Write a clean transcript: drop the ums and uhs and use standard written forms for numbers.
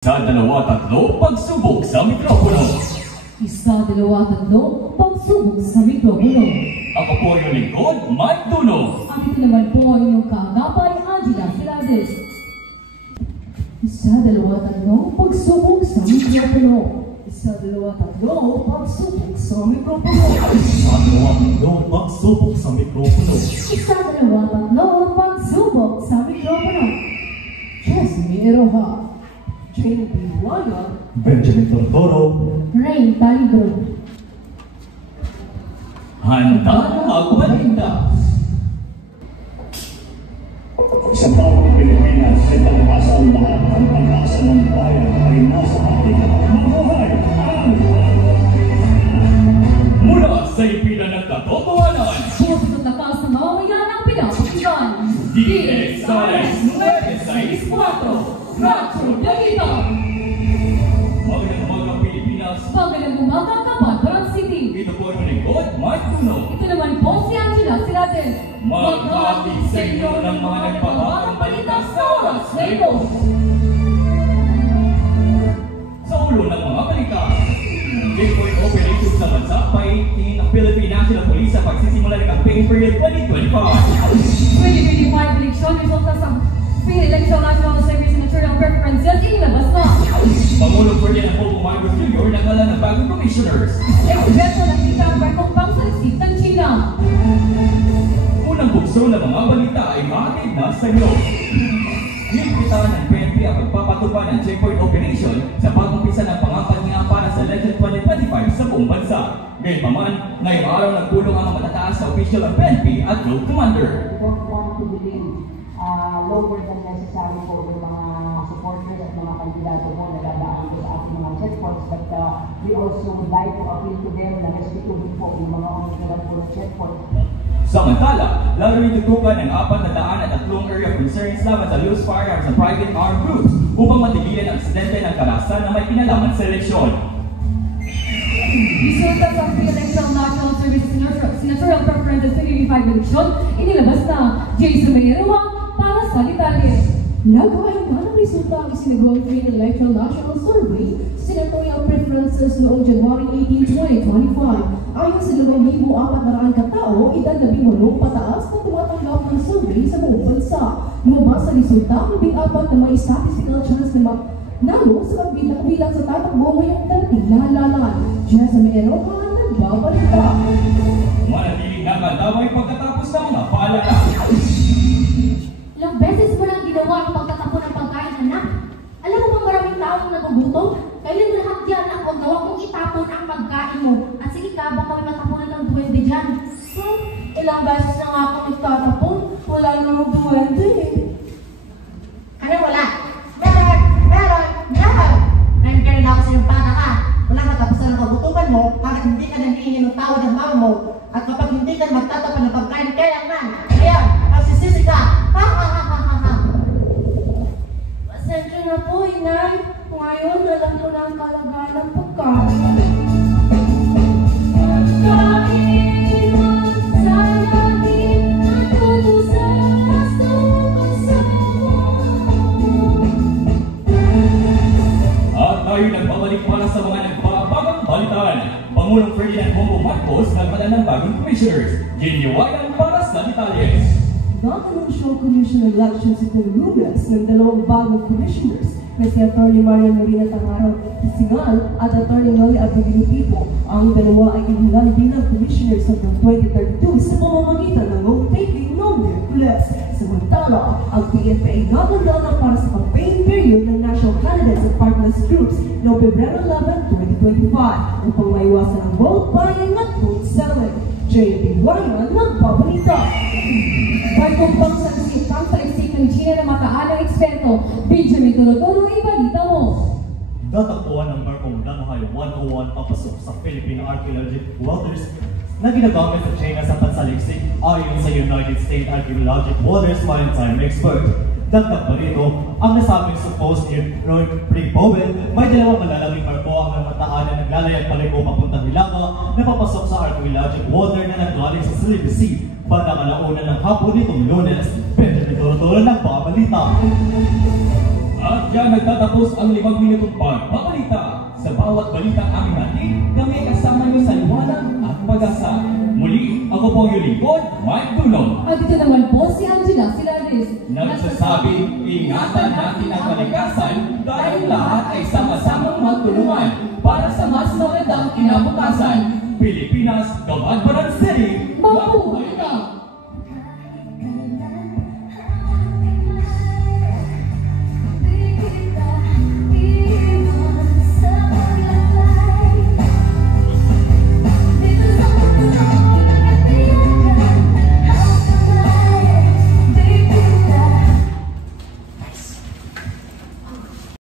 Isa, dalawa, tatlo, pagsubok sa mikropono. Isa, dalawa, tatlo, pagsubok sa mikropono. Ako po yung lingkod, Mike Duno. At ito naman po yung kaagapay, Angela Filades. Isa, dalawa, tatlo, pagsubok sa mikropono. Isa, dalawa, tatlo, pagsubok sa mikropono. Isa, dalawa, tatlo, pagsubok sa mikropono. Isa, dalawa, tatlo, pagsubok sa mikropono. Jessie Eroha, Jane B. Waya, Benjamin Tortoro, Rain Taligro. Handa magbalita. Sa bawat Pilipinas ay pagpasang lahat ang pag-asa ng bayan ay nasa ating mabuhay ang Mula sa ipila ng katotohanan, Puso at lakas ng mamamayan ang pinapakinggan. DXRS 964, Radyo Balita. Magandang umaga Pilipinas. Magandang umaga, Cabanatuan City. Ito po yung lingkod, Mike Duno. Ito naman po si Angela Filades. Maghatid sa inyo ng mga nagbabagang balita sa oras na ito. Sa ulo ng mga balita, J-Point Operation sa bansa, paitin ng Philippine National Police sa pagsisimula ng campaign period 2025. 2025 election resulta sa Pre-Election National Service Material Preferences inilabas na. Pangulong Ferdinand Pogo Marcos Jr. nagala ng bagong commissioners. Eksperto ng isang barkong pangsalisip ng China. Unang bukso ng mga balita ay mahatid na sa inyo. Nilipitahan ng PNP ang pagpapatupa ng checkpoint operation sa pag-umpisa ng pangampanya para sa Legend 2025 sa buong bansa. Gayunpaman, ngayong araw nagpulong ang matataas na official ng PNP at Group Commander. We don't want to believe lower than necessary po yung mga supporters at mga kandidato po na dadaan po sa ating mga checkpoints, but we also would like to appeal to them na respetuhin po yung mga umikilan po ng checkpoint. Samantala, lalo rin tutukan ng 403 area of concerns laban sa loose firearms ng private armed groups upang matigilan ang aksidente ng karahasan na may kinalaman sa eleksyon. Resulta sa Pre-Election National Service Senatorial Preferences 2025 election, inilabas na Jason Mayerua para sa detalye. Naghain na ng resulta ang isinagawang Pre-Election National Survey sa Senatorial Preferences noong January 18, 2025. Ayon sa 2,400 katao, edad 18 pataas na tumatanggap ng survey sa buong bansa. Lumabas sa resulta ang 14 na may statistical chance na nalo sa pagbilang sa tatakbo ngayong dating na halalan. Jessa Meroha, nagbabalita. Manatiling nakadamay pagkatapos ng mga paalala. Ilang beses mo lang ginawa ang pagtatapon ng pagkain, anak. Alam mo bang maraming taong nagugutom? Kailan lahat yan ang gawa mong itapon ang pagkain mo? At sige ka, baka may matapunan ng duwende dyan. Ilang beses na nga ako nagtatapon, wala namang duwende eh. Ano wala? Meron! Nandiyan na ako sa iyong bata ka. Wala matapusan ng kagutuman mo, bakit hindi ka nangihingi ng tawad ng mama mo? At kapag hindi ka magtatapan ng pagkain, kailangan. Ayan, magsisisi ka. Ha ha ha ha ha ha. Pasensya na po, inay. Ngayon, alam ko na ang kalagayan ng pagkain. Tayo nagbabalik para sa mga nagbabagang balitaan. Pangulong Ferdinand Pogo Marcos nagpala ng bagong commissioners. Giniwayan para sa detalye. Nag-anunsyo commission elections itong Lunes ng dalawang bagong commissioners na si Atty. Maria Marina Tangaraw Singal at Atty. Noli Abdiguipipo. Ang dalawa ay inilang bilang commissioners hanggang 2032 sa pamamagitan ng no-taking no-less. Samantala, ang PNP ay nagandaan para sa campaign period ng national candidates at partners groups noong Pebrero 11, 2025 upang maiwasan ang vote buying at vote selling. J.P. Waya nagpabalita. Barkong pangsalisip ng China na mataalang eksperto, Benjamin Tortoro, ibalita mo. Datakbuhan ng barkong Danhai 101 papasok sa Philippine Archaeological Waters na ginagamit sa China sa pansaliksik ayon sa United States Archaeological Waters Maritime Expert. Dagdag pa rito, ang nasabing supposed ni Roy Prig Powell, may dalawang malalaging barko ang namataan na naglalayag paliko papuntang Hilaga na papasok sa archaeological water na naggaling sa Silver Sea. Bandang alauna ng hapon nitong Lunes, Benjamin Tortoro nagbabalita. At yan nagtatapos ang 5 minutong pagbabalita. Sa bawat balitang aming hatid, kami ay kasama niyo sa liwanag at pag-asa. Muli, ako po ang iyong lingkod, Mike Tulong. At ito naman po si Angela Silaris. Nagsasabi, ingatan natin ang kalikasan dahil lahat ay sama-samang magtulungan para sa mas magandang kinabukasan. Pilipinas, Dabagbatan City, mabuhay